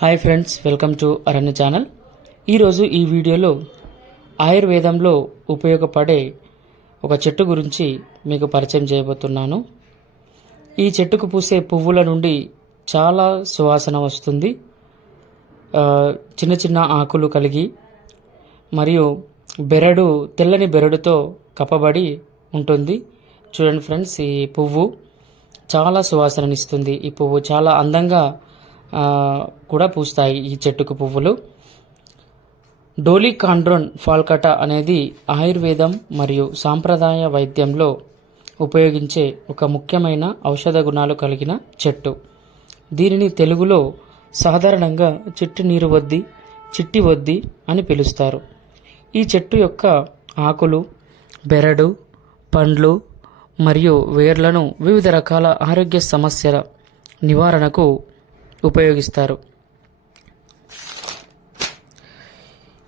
Hi friends, welcome to అరణ్య channel. ఈరోజు ఈ వీడియోలో ఆయుర్వేదంలో ఉపయోగపడే ఒక చెట్టు గురించి మీకు పరిచయం చేయబోతున్నాను. ఈ చెట్టుకు పూసే పువ్వుల నుండి చాలా సువాసన వస్తుంది. చిన్న చిన్న ఆకులు కలిగి మరియు తెల్లని బెరడుతో కప్పబడి ఉంటుంది. చూడండి ఫ్రెండ్స్, ఈ పువ్వు చాలా సువాసననిస్తుంది. ఈ పువ్వు చాలా అందంగా కూడా పూస్తాయి. ఈ చెట్టుకు పువ్వులు డోలికాండ్రోన్ ఫాల్కటా అనేది ఆయుర్వేదం మరియు సాంప్రదాయ వైద్యంలో ఉపయోగించే ఒక ముఖ్యమైన ఔషధ గుణాలు కలిగిన చెట్టు. దీనిని తెలుగులో సాధారణంగా చిట్టి వద్ది అని పిలుస్తారు. ఈ చెట్టు యొక్క ఆకులు, బెరడు, పండ్లు మరియు వేర్లను వివిధ రకాల ఆరోగ్య సమస్యల నివారణకు ఉపయోగిస్తారు.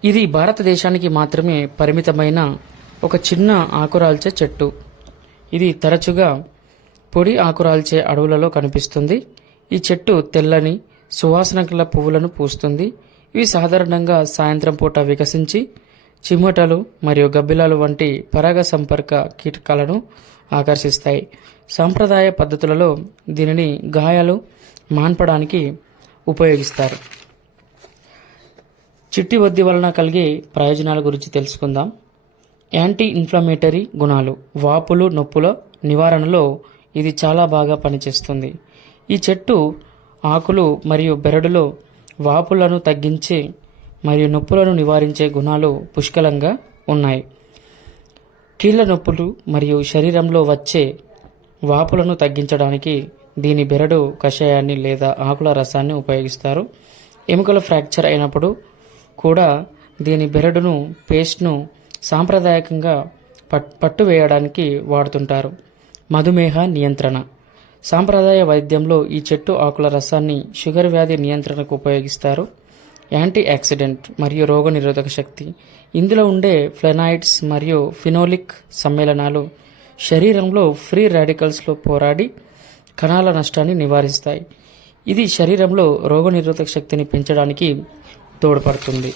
ఇది భారతదేశానికి మాత్రమే పరిమితమైన ఒక చిన్న ఆకురాల్చే చెట్టు. ఇది తరచుగా పొడి ఆకురాల్చే అడవులలో కనిపిస్తుంది. ఈ చెట్టు తెల్లని సువాసన గల పువ్వులను పూస్తుంది. ఇవి సాధారణంగా సాయంత్రం పూట వికసించి చిమ్మటలు మరియు గబ్బిలాలు వంటి పరాగ సంపర్క కీటకాలను ఆకర్షిస్తాయి. సాంప్రదాయ పద్ధతులలో దీనిని గాయాలు మాన్పడానికి ఉపయోగిస్తారు. చిట్టి వద్ది వలన కలిగే ప్రయోజనాల గురించి తెలుసుకుందాం. యాంటీ ఇన్ఫ్లమేటరీ గుణాలు, వాపులు నొప్పుల నివారణలో ఇది చాలా బాగా పనిచేస్తుంది. ఈ చెట్టు ఆకులు మరియు బెరడులో వాపులను తగ్గించే మరియు నొప్పులను నివారించే గుణాలు పుష్కలంగా ఉన్నాయి. కీళ్ల నొప్పులు మరియు శరీరంలో వచ్చే వాపులను తగ్గించడానికి దీని బెరడు కషాయాన్ని లేదా ఆకుల రసాన్ని ఉపయోగిస్తారు. ఎముకల ఫ్రాక్చర్ అయినప్పుడు కూడా దీని బెరడును పేస్ట్ను సాంప్రదాయకంగా పట్టు వేయడానికి వాడుతుంటారు. మధుమేహ నియంత్రణ, సాంప్రదాయ వైద్యంలో ఈ చెట్టు ఆకుల రసాన్ని షుగర్ వ్యాధి నియంత్రణకు ఉపయోగిస్తారు. యాంటీ ఆక్సిడెంట్ మరియు రోగనిరోధక శక్తి, ఇందులో ఉండే ఫ్లెనాయిడ్స్ మరియు ఫినోలిక్ సమ్మేళనాలు శరీరంలో ఫ్రీ రాడికల్స్లో పోరాడి కణాల నష్టాన్ని నివారిస్తాయి. ఇది శరీరంలో రోగనిరోధక శక్తిని పెంచడానికి తోడ్పడుతుంది.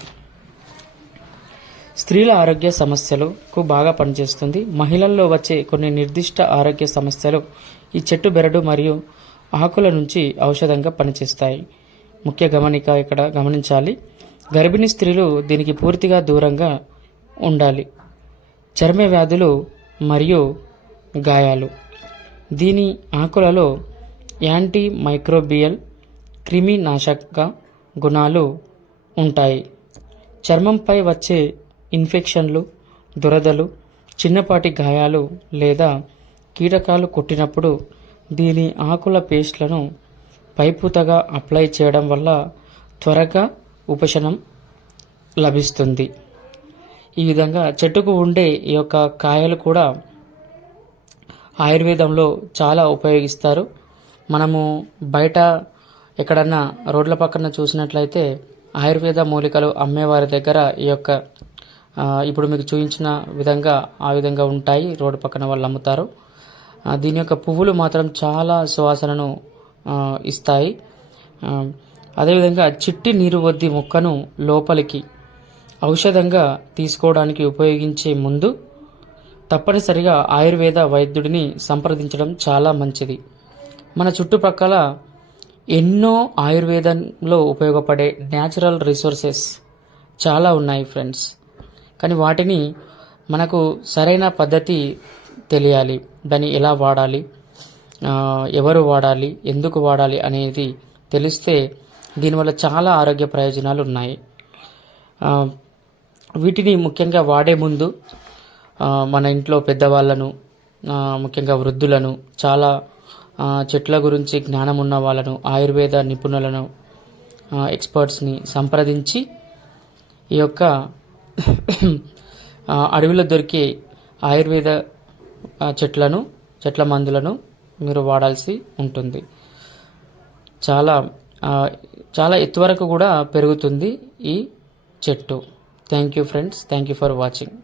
స్త్రీల ఆరోగ్య సమస్యలకు బాగా పనిచేస్తుంది. మహిళల్లో వచ్చే కొన్ని నిర్దిష్ట ఆరోగ్య సమస్యలు ఈ చెట్టు బెరడు మరియు ఆకుల నుంచి ఔషధంగా పనిచేస్తాయి. ముఖ్య గమనిక ఇక్కడ గమనించాలి, గర్భిణీ స్త్రీలు దీనికి పూర్తిగా దూరంగా ఉండాలి. చర్మ వ్యాధులు మరియు గాయాలు, దీని ఆకులలో యాంటీ మైక్రోబియల్ క్రిమినాశక గుణాలు ఉంటాయి. చర్మంపై వచ్చే ఇన్ఫెక్షన్లు, దురదలు, చిన్నపాటి గాయాలు లేదా కీటకాలు కుట్టినప్పుడు దీని ఆకుల పేస్ట్లను పైపూతగా అప్లై చేయడం వల్ల త్వరగా ఉపశమనం లభిస్తుంది. ఈ విధంగా చెట్టుకు ఉండే ఈ యొక్క కాయలు కూడా ఆయుర్వేదంలో చాలా ఉపయోగిస్తారు. మనము బయట ఎక్కడన్నా రోడ్ల పక్కన చూసినట్లయితే ఆయుర్వేద మూలికలు అమ్మేవారి దగ్గర ఈ యొక్క ఇప్పుడు మీకు చూపించిన విధంగా ఆ విధంగా ఉంటాయి. రోడ్డు పక్కన వాళ్ళు అమ్ముతారు. దీని యొక్క పువ్వులు మాత్రం చాలా సువాసనను ఇస్తాయి. అదేవిధంగా చిట్టి నీరు వద్ది మొక్కను లోపలికి ఔషధంగా తీసుకోవడానికి ఉపయోగించే ముందు తప్పనిసరిగా ఆయుర్వేద వైద్యుడిని సంప్రదించడం చాలా మంచిది. మన చుట్టుపక్కల ఎన్నో ఆయుర్వేదంలో ఉపయోగపడే న్యాచురల్ రిసోర్సెస్ చాలా ఉన్నాయి ఫ్రెండ్స్. కానీ వాటిని మనకు సరైన పద్ధతి తెలియాలి. దాన్ని ఎలా వాడాలి, ఎవరు వాడాలి, ఎందుకు వాడాలి అనేది తెలిస్తే దీనివల్ల చాలా ఆరోగ్య ప్రయోజనాలు ఉన్నాయి. వీటిని ముఖ్యంగా వాడే ముందు మన ఇంట్లో పెద్దవాళ్ళను, ముఖ్యంగా వృద్ధులను, చాలా చెట్ల గురించి జ్ఞానం ఉన్న వాళ్ళను, ఆయుర్వేద నిపుణులను, ఎక్స్పర్ట్స్ని సంప్రదించి ఈ యొక్క అడవిలో దొరికే ఆయుర్వేద చెట్ల మందులను మీరు వాడాల్సి ఉంటుంది. చాలా ఎత్తు వరకు కూడా పెరుగుతుంది ఈ చెట్టు. Thank you friends, thank you for watching.